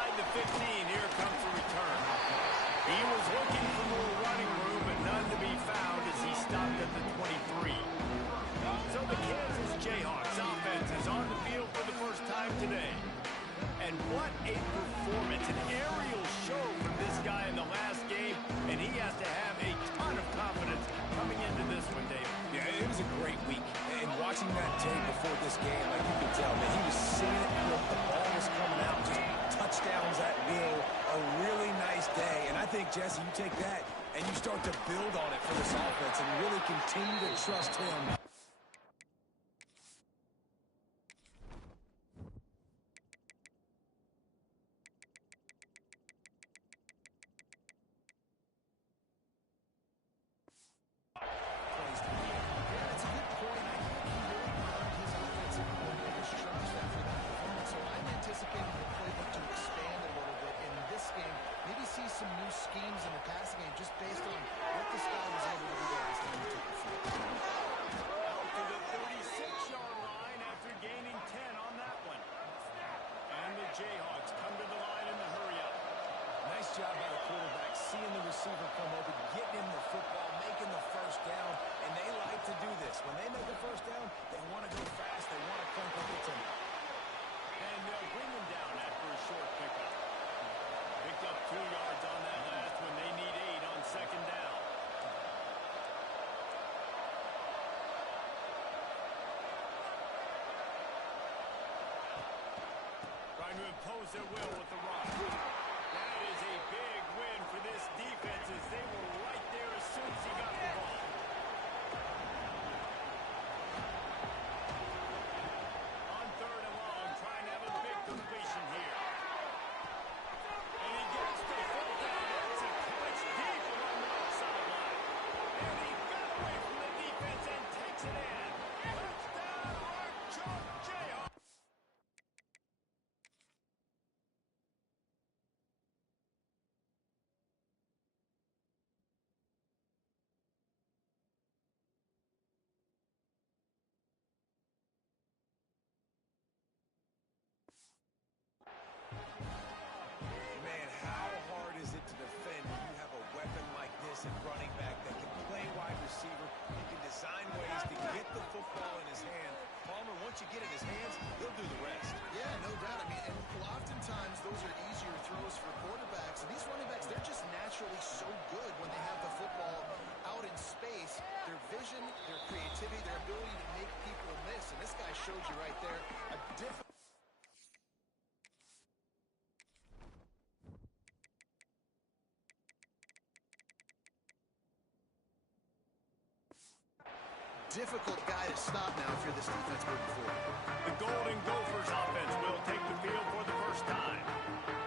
inside the 15. Here comes the return. He was looking for more running room, but none to be found as he stopped at the 23. So the Kansas Jayhawks offense is on the field for the first time today. And what a performance, an aerial show from this guy in the last game, and he has to have a ton of confidence coming into this one, Dave. Yeah, it was a great week. And watching that tape before this game, like you could tell, man, he was seeing it, the ball was coming out, just touchdowns at will, a really nice day. And I think, Jesse, you take that and you start to build on it for this offense and really continue to trust him. Jayhawks come to the line in the hurry-up. Nice job by the quarterback, seeing the receiver come open, getting him the football, making the first down, and they like to do this. When they make a first down, they want to go fast, they want to crank up the tempo. And they'll bring him down after a short pickup. Picked up 2 yards on that last when they need 8 on second down. Trying to impose their will with the run. That is a big win for this defense as they were right there as soon as he got the ball. On 3rd and long, trying to have a big completion here. And he gets the full down. It's a catch deep along the outside line. And he got away from the defense and takes it in. Touchdown, Archer Jayhawks. Man, how hard is it to defend when you have a weapon like this at running back that can play wide receiver, he can design ways to get the football in his hand. Palmer, once you get it in his hands, he'll do the rest. Yeah, no doubt. I mean, and oftentimes those are easier throws for quarterbacks. And these running backs, they're just naturally so good when they have the football out in space. Their vision, their creativity, their ability to make people miss. And this guy showed you right there a different... difficult guy to stop now if you're this defense moving forward. The Golden Gophers offense will take the field for the first time.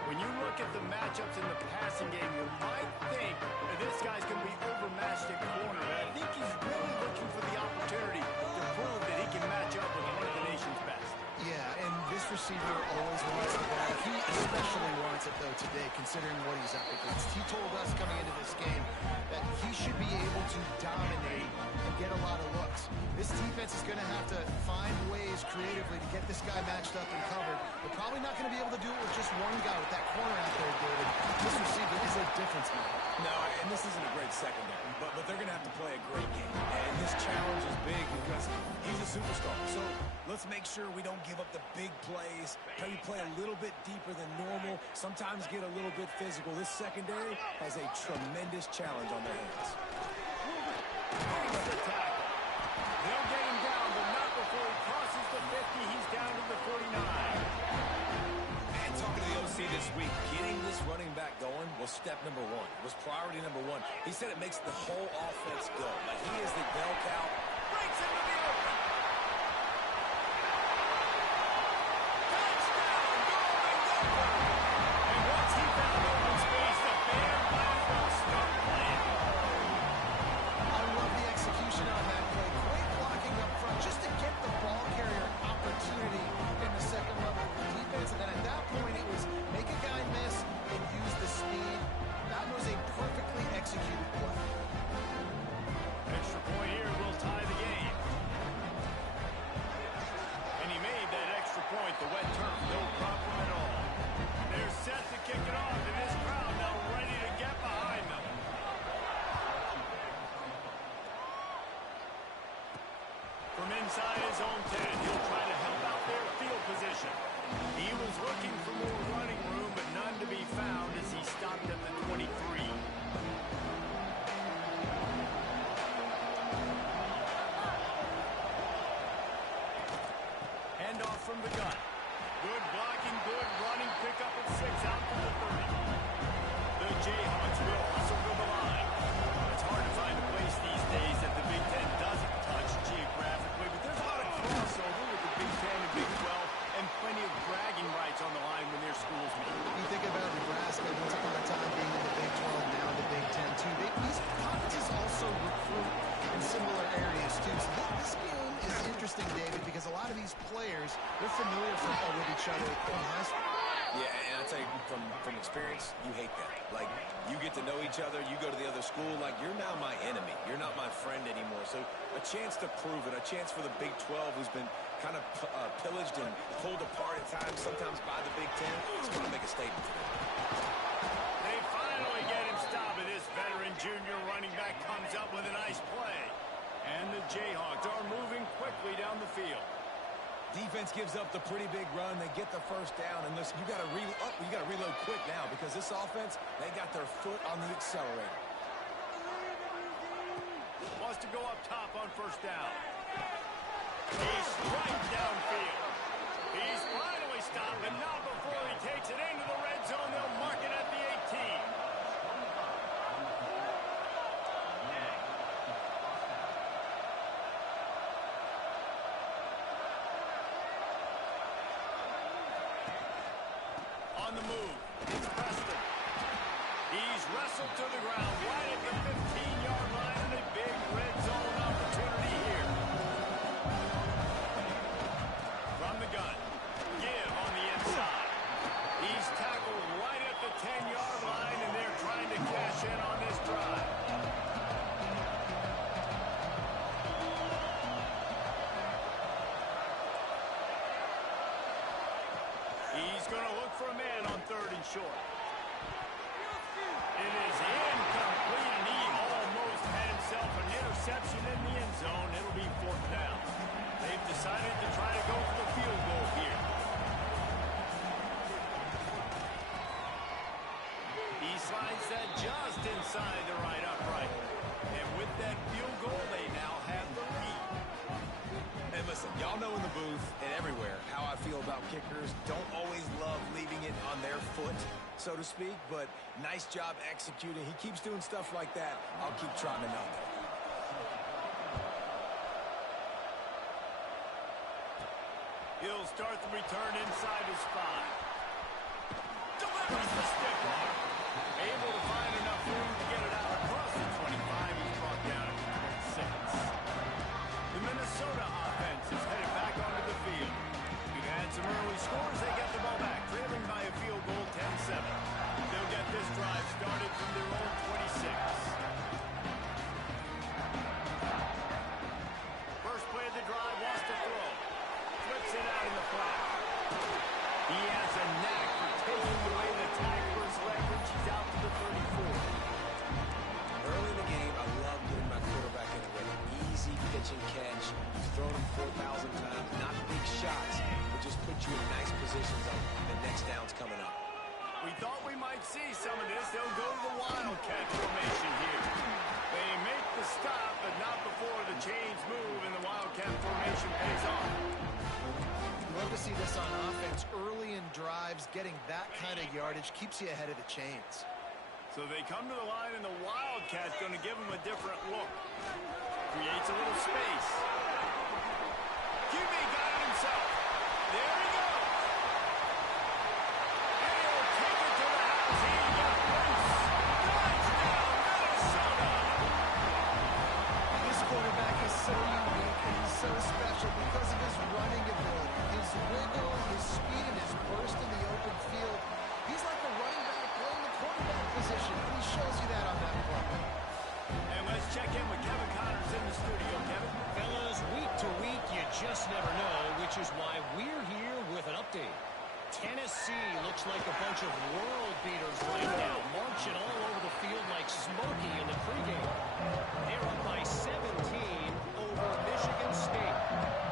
When you look at the matchups in the passing game, you might think that this guy's going to be overmatched at corner. But I think he's really looking for the opportunity to prove that he can match up with one of the nation's best. Yeah, and this receiver always wants the ball. He especially wants it, though, today, considering what he's up against. He told us coming into this game that he should be able to dominate and get a lot of looks. This defense is going to have to find ways creatively to get this guy matched up and covered. They're probably not going to be able to do it with just one guy with that corner out there, David. This receiver is a difference maker. No, and this isn't a great secondary, but they're going to have to play a great game. And this challenge is big because he's a superstar. So let's make sure we don't give up the big plays. Maybe play a little bit deeper than normal. Sometimes get a little bit physical. This secondary has a tremendous challenge on their hands. The tackle. They'll get him down, but not before he crosses the 50. He's down to the 49. And talking to the OC this week, getting this running back going was step number 1. Was priority number 1. He said it makes the whole offense go. Like he is the bell cow. Breaks into the open. inside his own 10. He'll try to help out their field position. He was looking for more running room, but none to be found as he stopped at the 23. Handoff from the gun. Good blocking, good running, pick up at 6 out to the 30. The Jayhawks will hustle to the line. It's hard to find a place these days that the Big Ten doesn't touch geographically, but there's a lot of crossover with the Big Ten and Big 12 and plenty of bragging rights on the line when their schools meet. You think about Nebraska once upon a time being in the Big 12, now in the Big 10 too. These conferences also recruit in similar areas too. So this game is interesting, David, because a lot of these players, they're familiar with each other in high school. Yeah, and I tell you, from experience, you hate that. Like, you get to know each other, you go to the other school, like, you're now my enemy. You're not my friend anymore. So a chance to prove it, a chance for the Big 12, who's been kind of pillaged and pulled apart at times, sometimes by the Big 10. It's going to make a statement for them. They finally get him stopped, and this veteran junior running back comes up with a nice play. And the Jayhawks are moving quickly down the field. Defense gives up the pretty big run. They get the first down. And listen, you got to reload quick now because this offense, they got their foot on the accelerator. Wants to go up top on first down. He's right downfield. He's finally stopped, but not before he takes it into the red zone. They'll mark it at the 18. On the move, it's Preston. He's wrestled to the ground right at the 15-yard line, and a big red zone opportunity here. From the gun, give on the inside. He's tackled right at the 10-yard line, and they're trying to cash in on this drive. He's going to look for a man on 3rd and short. It is incomplete, and he almost had himself an interception in the end zone. It'll be 4th down. They've decided to try to go for the field goal here. He slides that just inside the right upright. And with that field goal, they now have the lead. And listen, y'all know in the booth and everywhere how I feel about kickers. Don't always love leaving it on their foot, so to speak, but nice job executing. He keeps doing stuff like that. I'll keep trotting him out there. He'll start the return inside his 5. Delivers the stiff arm. Able to find enough room to get it out across the 25. He's brought down at the 26. The Minnesota offense is headed back onto the field. We've had some early scores. They get the ball back, trailing by a field goal, 10-7. They'll get this drive started from their own 26. First play of the drive, wants to throw. Flips it out in the flat. He has a knack for taking away the tackler's leverage. He's out to the 34. Early in the game, I love getting my quarterback in a rhythm. Easy pitch and catch. You've thrown him 4,000 times. Not big shots, but just put you in nice positions on the next downs coming up. We thought we might see some of this. They'll go to the Wildcat formation here. They make the stop, but not before the chains move and the Wildcat formation pays off. Love to see this on offense. Early in drives, getting that kind of yardage keeps you ahead of the chains. So they come to the line, and the Wildcat's going to give them a different look. Creates a little space. QB got it himself. There he goes. And he'll take it to the house. He got loose. Touchdown, Minnesota. This quarterback is so unique and he's so special because of his running ability, his wiggle, his speed, and his burst in the open field. He's like a running back playing the quarterback position, and he shows you that on that play. And let's check in with Kevin Connors in the studio. Kevin? Fellas, week to week, you just never know, which is why we're here with an update. Tennessee looks like a bunch of world beaters right now, marching all over the field like Smokey in the pregame. They're up by 17 over Michigan State.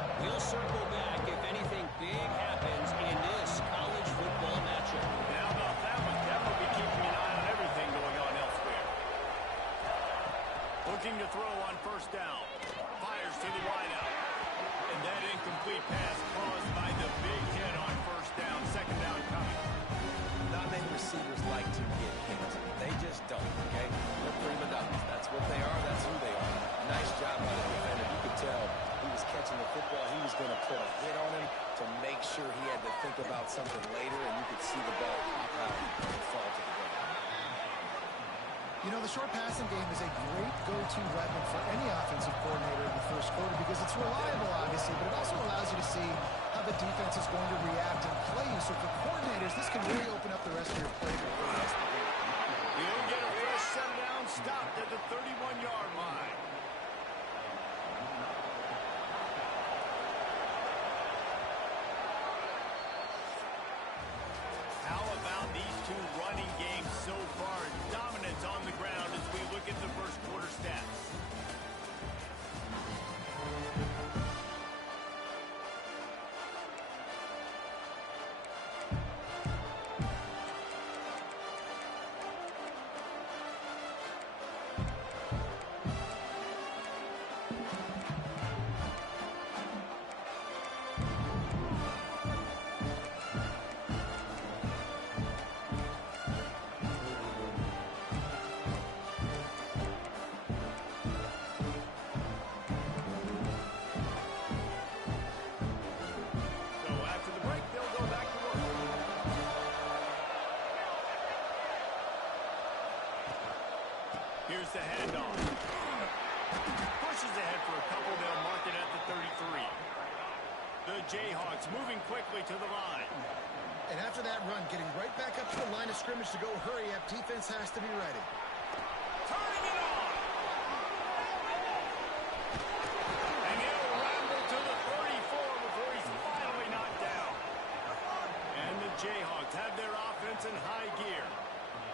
Looking to throw on first down. Fires to the wideout. And that incomplete pass caused by the big hit on first down. Second down coming. Not many receivers like to get hit. They just don't, okay? They're prima donnas. That's what they are. That's who they are. Nice job by the defender. You could tell he was catching the football. He was going to put a hit on him to make sure he had to think about something later, and you could see the ball pop out and fall to the ground. You know, the short passing game is a great go-to weapon for any offensive coordinator in the first quarter because it's reliable, obviously, but it also allows you to see how the defense is going to react and play you. So for coordinators, this can really open up the rest of your playbook for the rest of the game. He'll get a fresh set down, stopped at the 31-yard line. How about these two running games so far? Dominance on the ground as we look at the first quarter stats. Here's the handoff. Pushes ahead for a couple. They'll mark it at the 33. The Jayhawks moving quickly to the line. And after that run, getting right back up to the line of scrimmage to go hurry up, defense has to be ready. Turning it on. And he'll ramble to the 34 before he's finally knocked down. And the Jayhawks have their offense in high gear.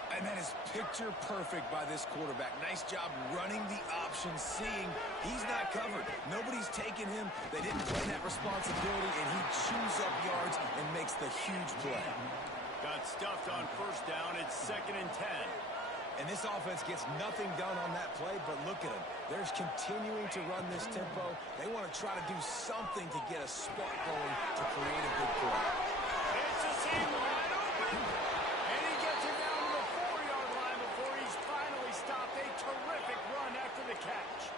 And that is picture perfect by this quarterback. Nice job running the option, seeing he's not covered. Nobody's taking him. They didn't play that responsibility, and he chews up yards and makes the huge play. Got stuffed on first down. It's 2nd and 10. And this offense gets nothing done on that play, but look at them. They're continuing to run this tempo. They want to try to do something to get a spark going to create a big play. It's a seam wide open. And he gets it down to the 4-yard line before he's finally stopped. A terrific run after the catch.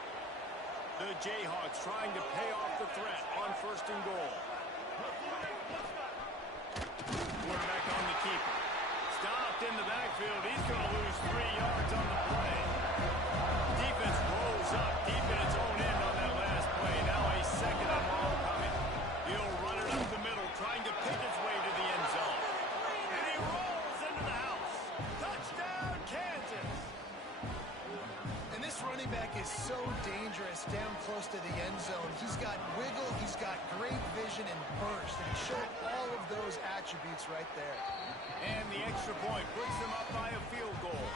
The Jayhawks trying to pay off the threat on 1st and goal. Quarterback on the keeper. Stopped in the backfield. He's going to lose 3 yards on the play. Defense rolls up deep in its own end on that last play. Now a 2nd and long coming. He'll run it up the middle, trying to pick his way to the end zone. And he rolls into the house. Touchdown, Kansas. And this running back is so dangerous down close to the end zone. He's got wiggle, he's got great vision and burst, and he showed all of those attributes right there. And the extra point puts them up by a field goal.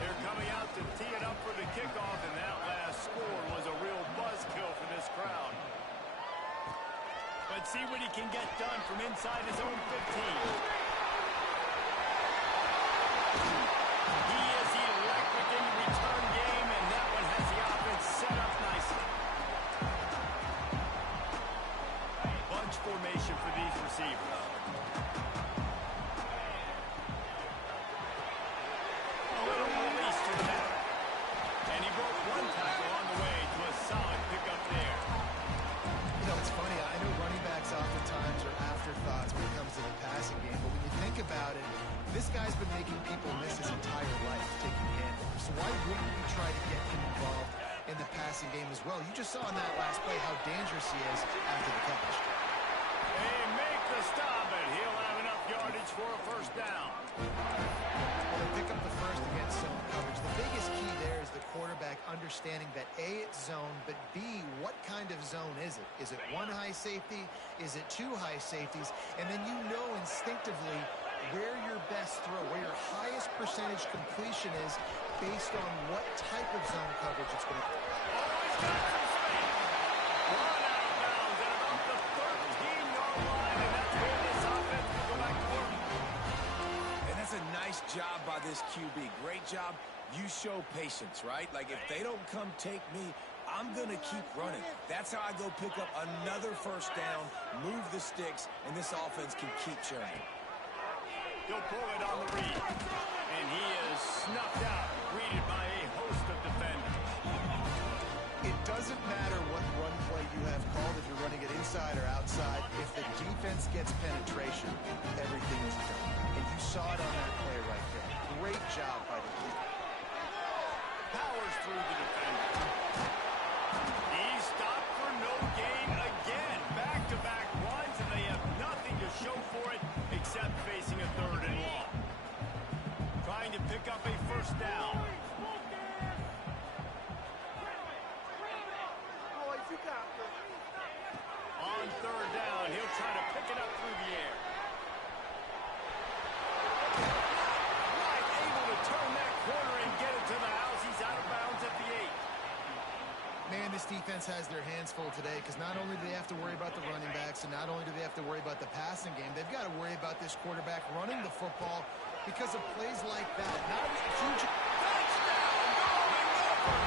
They're coming out to tee it up for the kickoff, and that last score was a real buzzkill for this crowd. But see what he can get done from inside his own 15. He is electric in the return game, and that one has the offense set up nicely. Bunch formation for these receivers. A little release to the middle. And he broke one tackle on the way to a solid pickup there. You know, it's funny. I know running backs oftentimes are afterthoughts when it comes to the passing game, but when you think about it, this guy's been making people miss his entire life taking handoffs. So why wouldn't we try to get him involved in the passing game as well? You just saw in that last play how dangerous he is after the catch. They make the stop, and he'll have enough yardage for a 1st down. Well, they pick up the first against zone coverage. The biggest key there is the quarterback understanding that A, it's zone, but B, what kind of zone is it? Is it one high safety? Is it 2 high safeties? And then you know instinctively where your best throw, where your highest percentage completion is based on what type of zone coverage it's going to be. Always got some space. Run out of bounds at about the 13-yard line, and that's where this offense will go back to work. And that's a nice job by this QB. Great job you show patience, right? Like, if they don't come take me, I'm going to keep running. That's how I go pick up another first down, move the sticks, and this offense can keep churning. He'll pull it on the read. And he is snuffed out, greeted by a host of defenders. It doesn't matter what run play you have called, if you're running it inside or outside. If the defense gets penetration, everything is done. And you saw it on that play right there. Great job by the defense. Powers through the defender. He's stopped for no gain again. Back-to-back runs, and they have nothing to show for it except facing a 3rd and long. Trying to pick up a first down. On 3rd down, he'll try to pick it up through the air. Right, able to turn that corner and get it to the house. He's out of bounds at the 8. Man, this defense has their hands full today because not only do they have to worry about the running backs and not only do they have to worry about the passing game, they've got to worry about this quarterback running the football because of plays like that. Not a huge... Touchdown! Going over!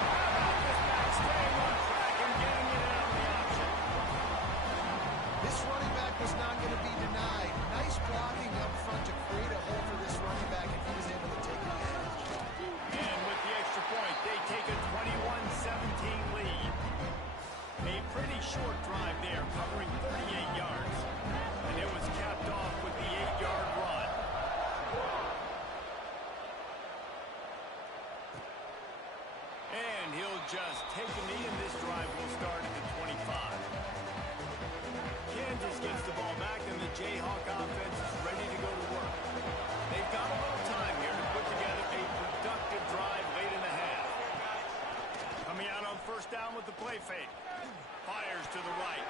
How about this back staying on track and getting it out of the option? This running back was not going to be denied. Nice blocking up front to create a hole for this running back, and he was able to take advantage. And with the extra point, they take a 21-17 lead. A pretty short drive there, covering 38 yards. And it was capped off with the 8-yard run. And he'll just take a knee, and this drive will start at the 25. Kansas gets the ball back, and the Jayhawk offense is ready to go to work. They've got a little time here to put together a productive drive late in the half. Coming out on first down with the play fake. Fires to the right.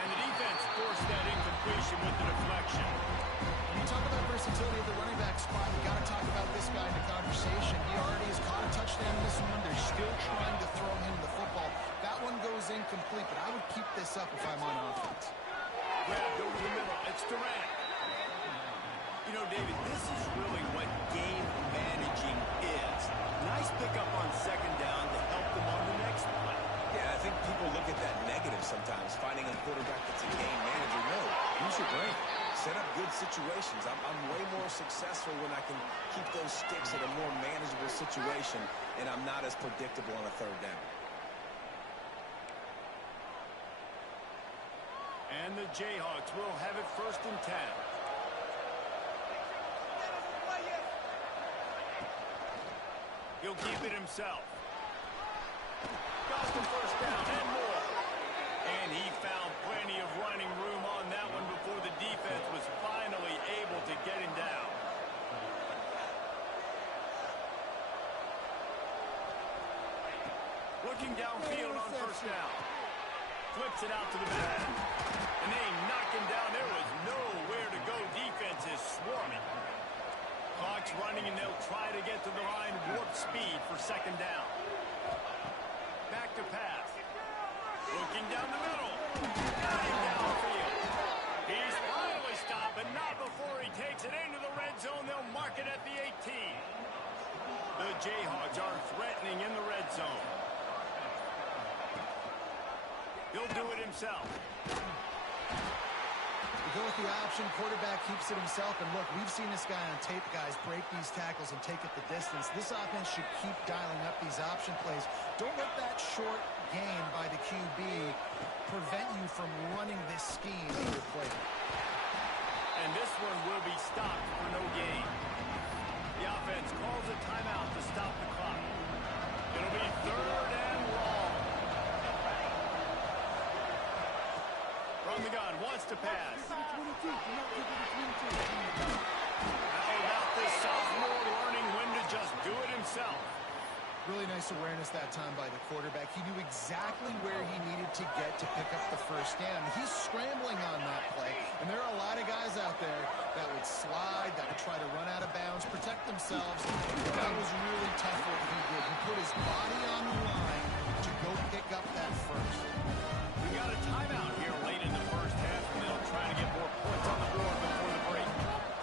And the defense forced that incompletion with the deflection. When you talk about versatility of the running back spot, you got to talk about this guy in the conversation. He already has caught a touchdown in this one. They're still trying to throw him the football. That one goes incomplete, but I would keep this up if I'm on offense. Grabbed over the middle. It's Durant. You know, David, this is really what game managing is. Nice pickup on 2nd down to help them on the next play. Yeah, I think people look at that negative sometimes, finding a quarterback that's a game manager. No, use your brain. Set up good situations. I'm way more successful when I can keep those sticks at a more manageable situation, and I'm not as predictable on a 3rd down. And the Jayhawks will have it 1st and 10. He'll keep it himself. Got the first down and more. And he found plenty of running room on that one before the defense was finally able to get him down. Looking downfield on first down. Flips it out to the back. And they knock him down. There was nowhere to go. Defense is swarming. Clock's running, and they'll try to get to the line. Warp speed for 2nd down. Back to pass. Looking down the middle. Running downfield. He's finally stopped, but not before he takes it into the red zone. They'll mark it at the 18. The Jayhawks are threatening in the red zone. He'll do it himself. Go with the option. Quarterback keeps it himself. And look, we've seen this guy on tape, guys, break these tackles and take it the distance. This offense should keep dialing up these option plays. Don't let that short gain by the QB prevent you from running this scheme in your play. And this one will be stopped for no gain. The offense calls a timeout to stop the clock. It'll be 3rd and long. From the gun, wants to pass. How about this sophomore learning when to just do it himself? Really nice awareness that time by the quarterback. He knew exactly where he needed to get to pick up the first down. He's scrambling on that play, and there are a lot of guys out there that would slide, that would try to run out of bounds, protect themselves. That was really tough what he did. He put his body on the line to go pick up that first. We got a timeout here late in the first half, and they'll try to get more points on the board before the break.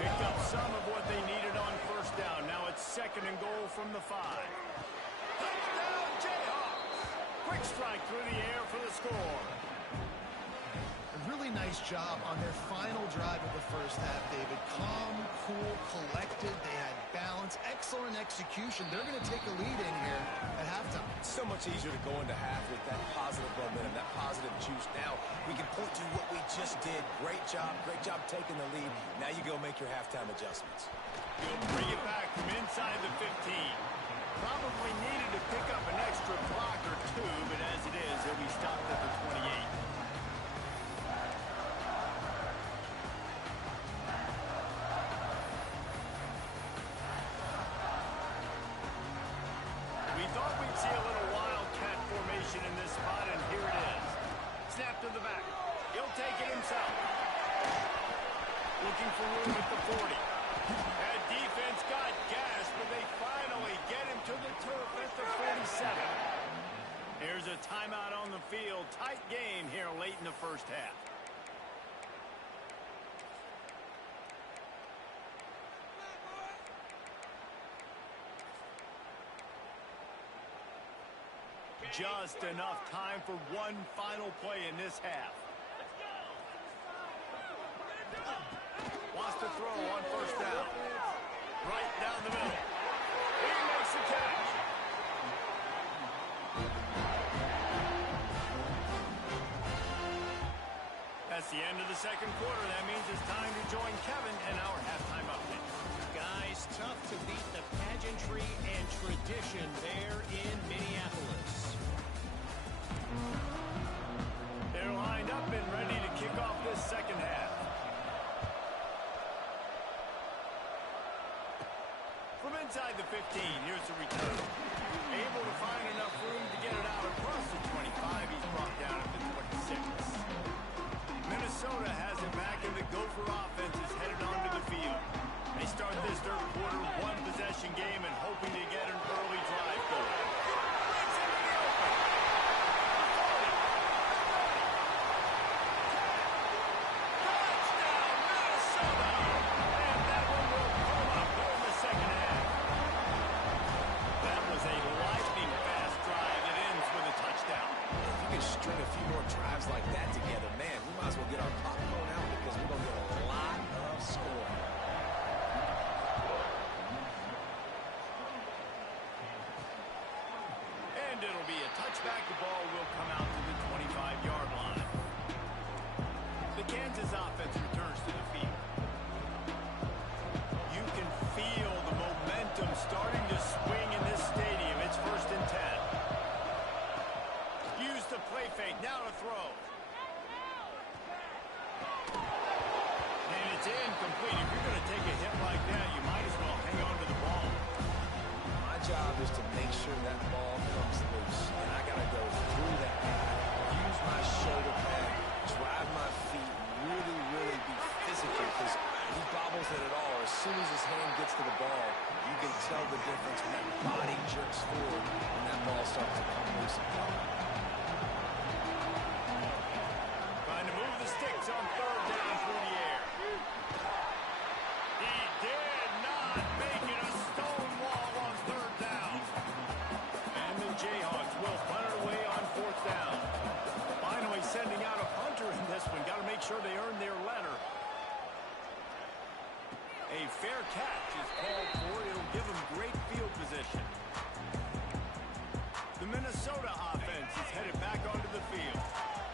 Picked up some of what they needed on first down. Now it's 2nd and goal from the Quick strike through the air for the score. A really nice job on their final drive of the first half, David. Calm, cool, collected. They had balance, excellent execution. They're going to take a lead in here at halftime. It's so much easier to go into half with that positive momentum, that positive juice. Now we can point to what we just did. Great job taking the lead. Now you go make your halftime adjustments. He'll bring it back from inside the 15. Probably needed to pick up an extra block or two, but as it is, he'll be stopped at the 28. We thought we'd see a little wildcat formation in this spot, and here it is. Snap to the back. He'll take it himself. Looking for room at the 40. That defense got gas, but they finally get him to the turf at the 47. Here's a timeout on the field. Tight game here late in the first half. Just enough time for one final play in this half. Wants to throw on first down. Right down the middle. He makes the catch. That's the end of the second quarter. That means it's time to join Kevin and our halftime update. Guys, tough to beat the pageantry and tradition there in Minneapolis. They're lined up and ready to kick off this second half. From inside the 15, here's the return. Able to find enough room to get it out across the 25. He's brought down at the 26. Minnesota has it back, and the Gopher offense is headed onto the field. They start this third quarter one-possession game and hoping to get an early drive going. String a few more drives like that together, man, we might as well get our popcorn out because we're going to get a lot of scoring. And it'll be a touchback. The ball will come out to the 25-yard line. The Kansas offense returns to the field. You can feel the momentum starting to swing in this stadium. It's 1st and 10. Use the play fake, now to throw. And it's incomplete. If you're going to take a hit like that, you might as well hang on to the ball. My job is to make sure that ball comes loose, and I got to go through that guy, use my shoulder pad, drive my feet, really be physical, because he bobbles it at all. As soon as his hand gets to the ball, you can tell the difference when that body jerks forward and that ball starts to come loose and pop. The sticks on third down through the air. He did not make it a stone wall on third down. And the Jayhawks will punt it away on fourth down. Finally sending out a punter in this one. Got to make sure they earn their letter. A fair catch is called for. It'll give them great field position. The Minnesota offense is headed back onto the field.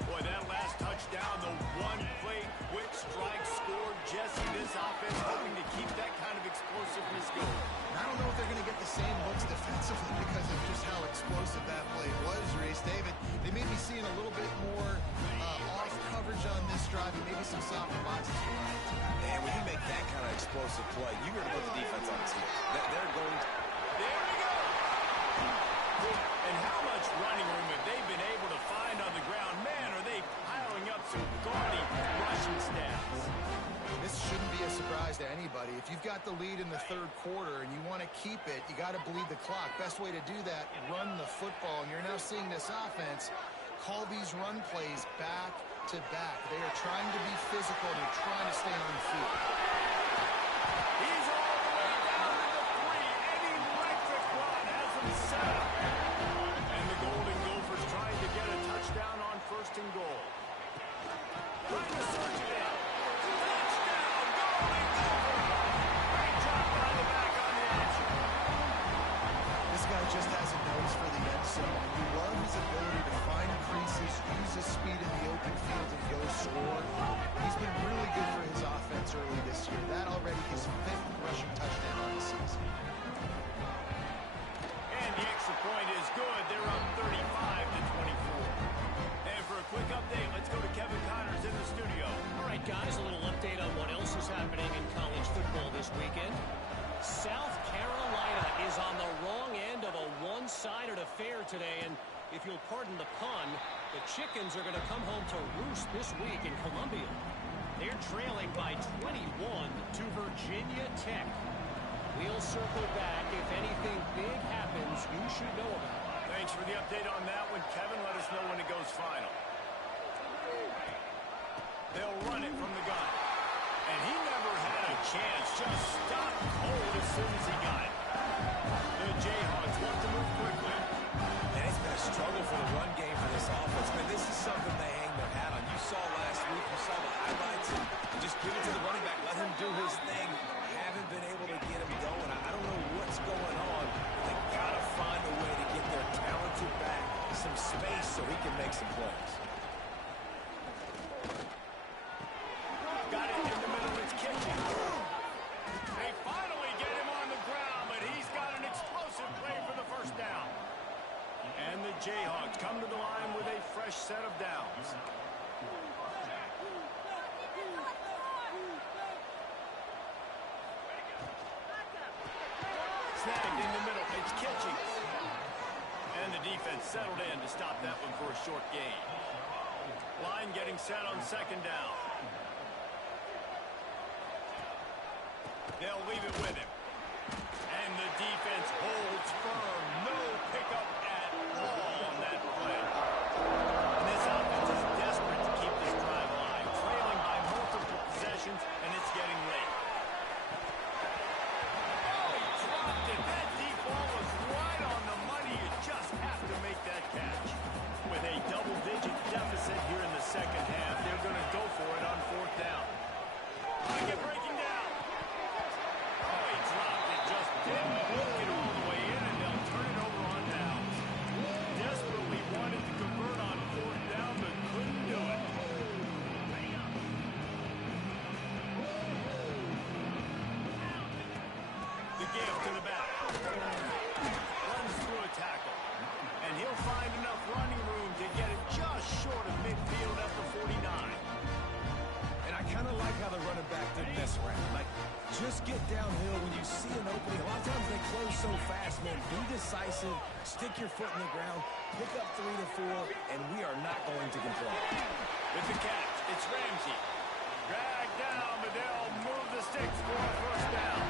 Boy, that last touchdown, the one-play quick strike scored. Jesse, this offense hoping to keep that kind of explosiveness going. I don't know if they're going to get the same looks defensively because of just how explosive that play was, Reese. David, they may be seeing a little bit more off coverage on this drive and maybe some softer boxes for Ryan. Man, when you make that kind of explosive play, you're going to put the defense on its heels. They're going to... There we go! And how much running room have they been able to find on the ground? Man, are they piling up some gaudy rushing stats. This shouldn't be a surprise to anybody. If you've got the lead in the third quarter and you want to keep it, you got to bleed the clock. Best way to do that, run the football. And you're now seeing this offense call these run plays back to back. They are trying to be physical. They're trying to stay on the field. He's all the way down to the 3. An electric run has him set up. And the Golden Gophers trying to fair today, and if you'll pardon the pun, the chickens are going to come home to roost this week in Columbia. They're trailing by 21 to Virginia Tech. We'll circle back. If anything big happens, you should know about it. Thanks for the update on that one, Kevin. Let us know when it goes final. They'll run it from the gun. And he never had a chance. Just stopped cold as soon as he got it. The Jayhawks want to move quickly. And it's been a struggle for the run game for this offense. Man, this is something they hang their hat on. You saw last week, you saw the highlights, and just give it to the running back. Let him do his thing. Haven't been able to get him going. I don't know what's going on, but they got to find a way to get their talented back some space so he can make some plays. Got it in the middle. It's kicking. They finally get him on the ground, but he's got an explosive play for the first down. And the Jayhawks come to the line with a fresh set of downs. Snagged in the middle. It's catching. And the defense settled in to stop that one for a short gain. Line getting set on second down. They'll leave it with him. And the defense holds firm. No pickup at all on that play. And this offense is desperate to keep this drive alive. Trailing by multiple possessions, and it's getting late. Oh, he dropped it. That deep ball was right on the money. You just have to make that catch. With a double-digit deficit here in the second half, they're going to go for it on fourth down. Pocket breaking down. Didn't look it all the way in, and they'll turn it over on downs. Desperately wanted to convert on fourth down, but couldn't do it. The give to the back. Runs through a tackle. And he'll find enough running room to get it just short of midfield at the 49. And I kind of like how the running back didn't mess around. Like, just get downhill when you see an opening. A lot of times they close so fast, man. Be decisive, stick your foot in the ground, pick up 3 to 4, and we are not going to complain. With the catch, it's Ramsey. Dragged down, but they'll move the sticks for a first down.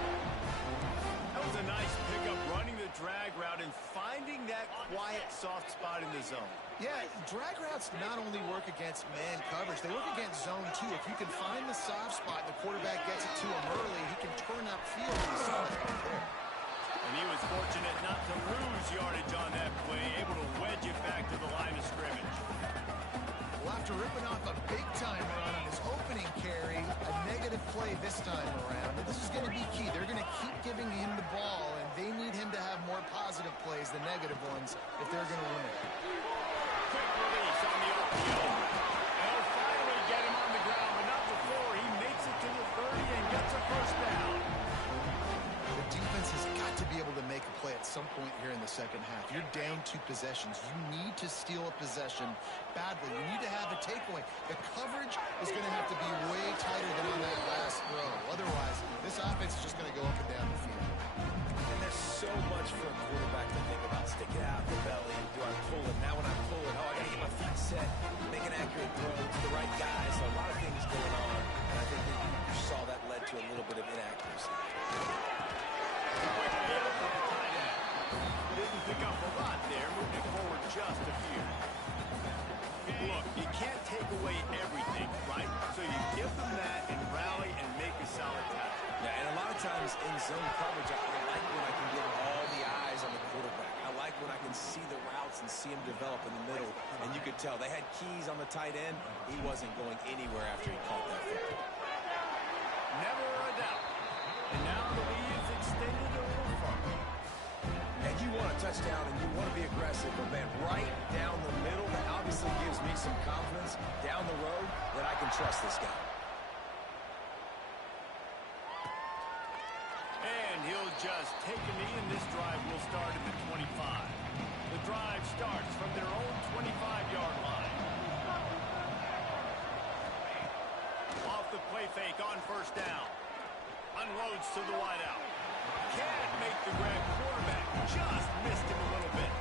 That was a nice pickup, running the drag route and finding that quiet, soft spot in the zone. Yeah, drag routes not only work against man coverage, they work against zone too. If you can find the soft spot and the quarterback gets it to him early, he can turn upfield and he saw it right there. And he was fortunate not to lose yardage on that play, able to wedge it back to the line of scrimmage. Well, after ripping off a big-time run on his opening carry, a negative play this time around. And this is going to be key. They're going to keep giving him the ball, and they need him to have more positive plays than negative ones if they're going to win it. Quick release on the RPO. They'll finally get him on the ground, but not before he makes it to the 30 and gets a first down. The defense has got to be able to make a play at some point here in the second half. You're down 2 possessions. You need to steal a possession badly. You need to have a takeaway. The coverage is going to have to be way tighter than on that last throw. Otherwise, this offense is just going to go up and down the field. And there's so much for a quarterback to think about. Stick it out the belly. Do I pull it? Now when I pull it, oh, I got to get my feet set. Make an accurate throw to the right guy. So a lot of things going on. And I think that you saw that led to a little bit of inaccuracy. Didn't pick up a lot there, moving forward just a few. Look, you can't take away everything, right? So you give them that and rally and make a solid tackle. Yeah, and a lot of times in zone coverage, I like when I can get all the eyes on the quarterback. I like when I can see the routes and see him develop in the middle. And you could tell they had keys on the tight end. He wasn't going anywhere after he caught that football. Never a doubt. And now the lead is extended a little further. And you want a touchdown and you want to be aggressive, but man, right down the middle, that obviously gives me some confidence down the road that I can trust this guy. And he'll just take a knee, and this drive will start at the 25. The drive starts from their own 25-yard line. Off the play fake on first down. Unloads to the wideout. Can't make the grab. Quarterback just missed him a little bit.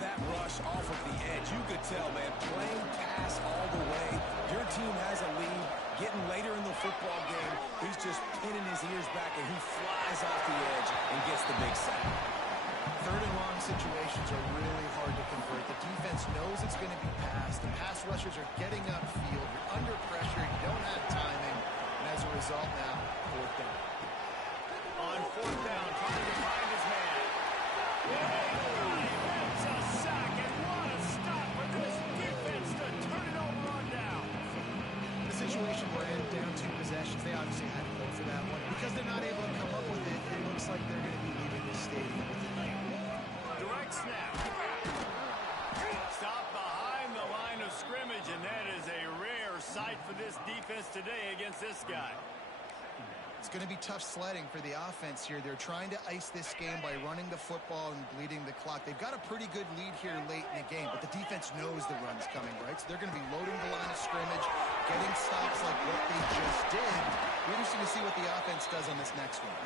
that rush off of the edge. You could tell, man, playing pass all the way. Your team has a lead. Getting later in the football game, he's just pinning his ears back, and he flies off the edge and gets the big sack. Third and long situations are really hard to convert. The defense knows it's going to be passed. The pass rushers are getting upfield. You're under pressure. You don't have timing. And as a result now, fourth down. On fourth down, trying to find his man. It's a sack, and what a stop for this defense to turn it over on down. The situation we're in, down 2 possessions, they obviously had to go for that one. Because they're not able to come up with it, it looks like they're going to be leaving the stadium with it. Direct snap. Stop behind the line of scrimmage, and that is a rare sight for this defense today against this guy. It's going to be tough sledding for the offense here. They're trying to ice this game by running the football and bleeding the clock. They've got a pretty good lead here late in the game, but the defense knows the run's coming, right? So they're going to be loading the line of scrimmage, getting stops like what they just did. We're interesting to see what the offense does on this next one.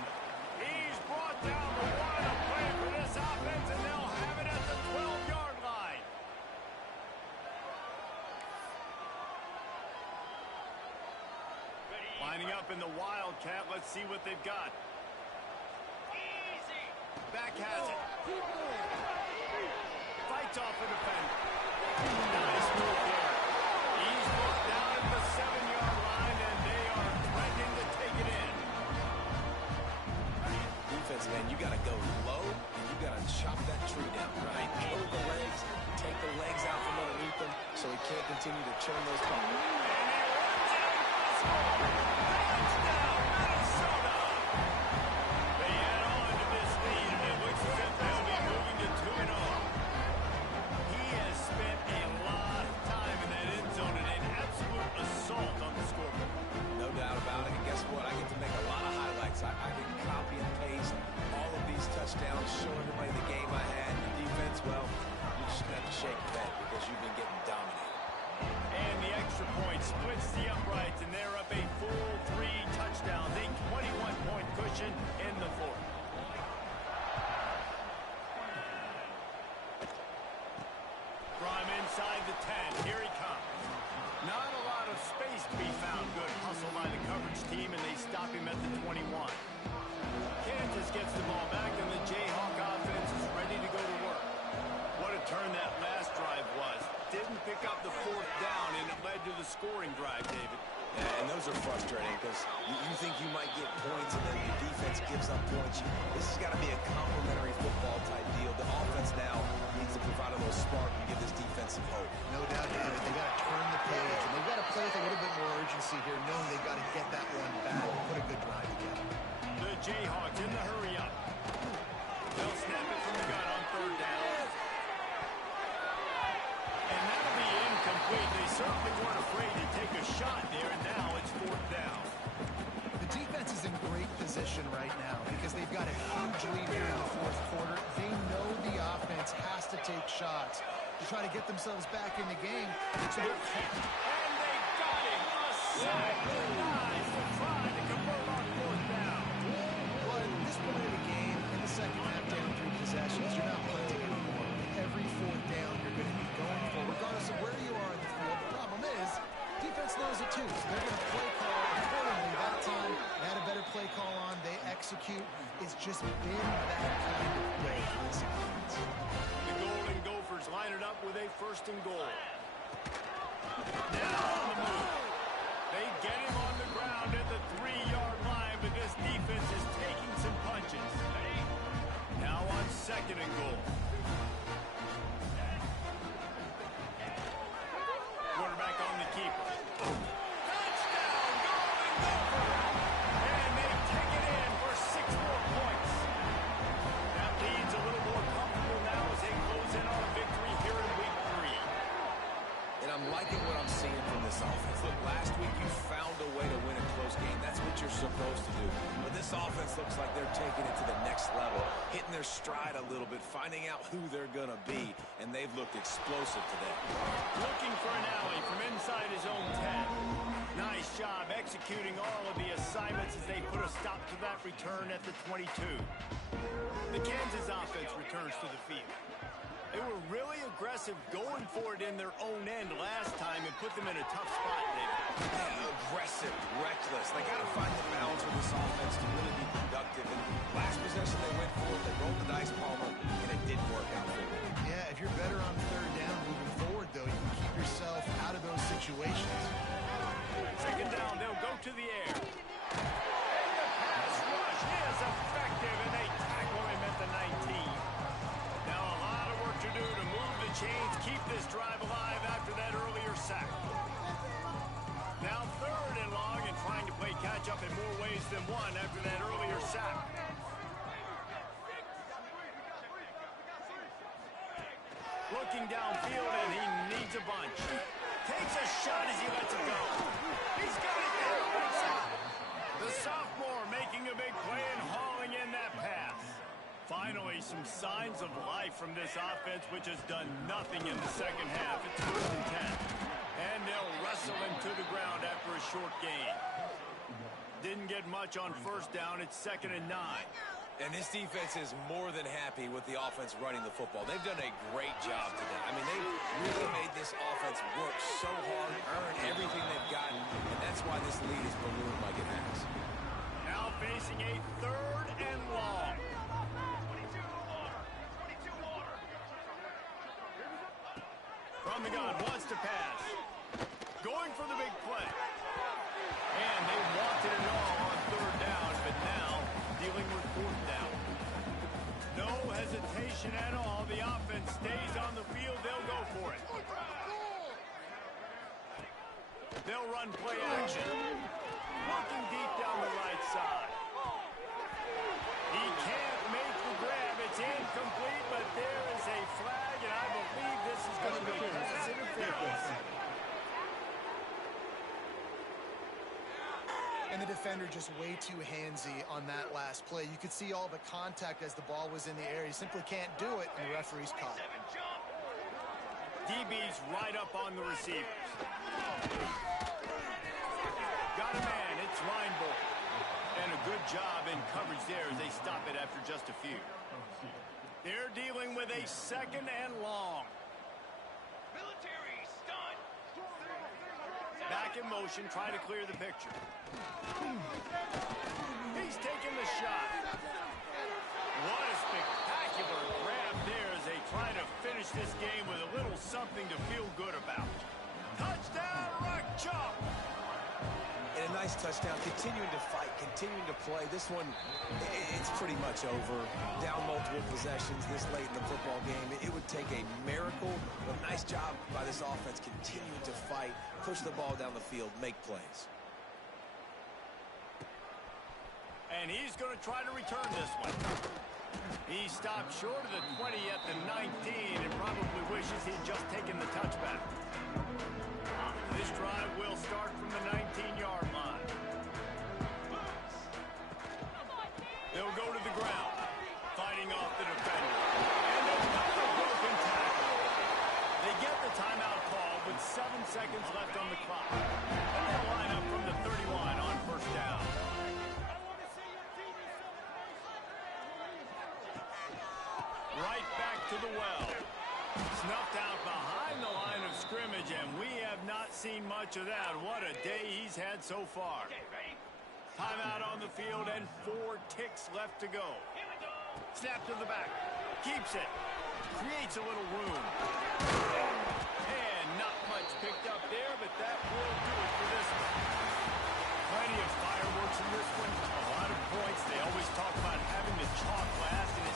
He's brought down the line of play for this offense, and they'll have it at the 12-yard line. Lining up in the Wildcat. Let's see what they've got. Back has it. Fights off a defender. Nice move there. He's looked down at the 7-yard line, and they are threatening to take it in. Defense, man, you got to go low, and you got to chop that tree down, right? Kill the legs, take the legs out from underneath them so he can't continue to churn those balls. Touchdown, Minnesota! They add on to this lead, and it looks as if they'll be moving to 2-0. He has spent a lot of time in that end zone and an absolute assault on the scoreboard. No doubt about it. And guess what? I get to make a lot of highlights. I can copy and paste all of these touchdowns, show everybody the game I had. The defense, well, you just have to shake your head because you've been getting dominated. And the extra point splits the uprights, and they're up a full 3 touchdowns, a 21-point cushion in the fourth. From inside the 10, here he comes. Not a lot of space to be found. Good hustle by the coverage team, and they stop him at the 21. Kansas gets the ball back, and the Jayhawk offense is ready to go to work. What a turn that last drive was. Didn't pick up the fourth down, and it led to the scoring drive, David. Yeah, and those are frustrating because you think you might get points, and then the defense gives up points. This has got to be a complementary football type deal. The offense now needs to provide a little spark and give this defense some hope. No doubt about it. They've got to turn the page, and they've got to play with a little bit more urgency here, knowing they've got to get that one back and put a good drive together. The Jayhawks in the hurry up. They'll snap it from the gun on third down. And that'll be incomplete. They certainly weren't afraid to take a shot there, and now it's fourth down. The defense is in great position right now because they've got a huge lead here in the fourth quarter. They know the offense has to take shots to try to get themselves back in the game. So And they got him. A sack denies to try to convert on fourth down. well, at this point of the game, in the second half, down 3 possessions, you're not punting anymore. Every fourth down you're going to be going for, regardless of where you are in the field. The problem is, defense knows it too. So they're going to play call accordingly. That time, they had a better play call on. They execute. It's just been that kind of day for this offense. The Golden Gophers line it up with a first and goal. Now on the move. They get him on the ground at the 3-yard line, but this defense is taking some punches. Now on second and goal. Quarterback on the keeper. Touchdown, Golden Gophers! And they take it in for 6 more points. That lead's a little more comfortable now as they close in on a victory here in week 3. And I'm liking what I'm seeing from this offense. Look, last week you found a way to win a close game. That's what you're supposed to do. But this offense looks like they're taking it to the next level, hitting their stride a little bit, finding out who they're going to be, and they've looked explosive today. Looking for an alley from inside his own 10. Nice job executing all of the assignments as they put a stop to that return at the 22. The Kansas offense returns to the field. They were really aggressive going for it in their own end last time and put them in a tough spot, David. Yeah, aggressive, reckless. They got to find the balance with this offense to really be productive. And last possession they went for it, they rolled the dice, Palmer, and it didn't work out for them. Yeah, if you're better on third down moving forward, though, you can keep yourself out of those situations. Second down, they'll go to the air. And the pass rush is effective, and they tackle him at the 19. Now a lot of work to do to move the chains, keep this drive alive after that earlier sack. Now third and long and trying to play catch-up in more ways than one after that earlier sack. Looking downfield, and he needs a bunch. Takes a shot as he lets it go. He's got it down. The sophomore making a big play and hauling in that pass. Finally, some signs of life from this offense, which has done nothing in the second half. It's 1st and 10. And they'll wrestle him to the ground after a short gain. Didn't get much on first down. It's 2nd and 9. And this defense is more than happy with the offense running the football. They've done a great job today. I mean, they've really made this offense work so hard, earn everything they've gotten, and that's why this lead is ballooned like it has. Now facing a 3rd and long. From the gun, wants to pass. Going for the big play. And they wanted it all on 3rd down, but now dealing with 4th down. No hesitation at all. The offense stays on the field. They'll go for it. They'll run play action. Working deep down the right side. He can't make the grab. It's incomplete, but there is a flag, and I believe this is going to be pass interference. And the defender just way too handsy on that last play. You could see all the contact as the ball was in the air. He simply can't do it, and the referee's caught it. DB's right up on the receivers. Got a man. It's Reinbold. And a good job in coverage there as they stop it after just a few. They're dealing with a 2nd and long. Back in motion, try to clear the picture. He's taking the shot. What a spectacular grab there as they try to finish this game with a little something to feel good about. Touchdown, Rock Chalk! And a nice touchdown, continuing to fight, continuing to play. This one, it's pretty much over. Down multiple possessions this late in the football game. It would take a miracle, but nice job by this offense continuing to fight, push the ball down the field, make plays. And he's going to try to return this one. He stopped short of the 20 at the 19 and probably wishes he'd just taken the touchback. This drive will start from the 19-yard line. They'll go to the ground, fighting off the defender. And another broken tackle. They get the timeout call with 7 seconds left on the clock. And they'll line up from the 31 on 1st down. Right back to the well. Snuffed out behind the line of scrimmage, and we have not seen much of that. What a day he's had so far. Timeout on the field and 4 ticks left to go. Snap to the back. Keeps it. Creates a little room. And not much picked up there, but that will do it for this one. Plenty of fireworks in this one. A lot of points. They always talk about having the chalk last, and it's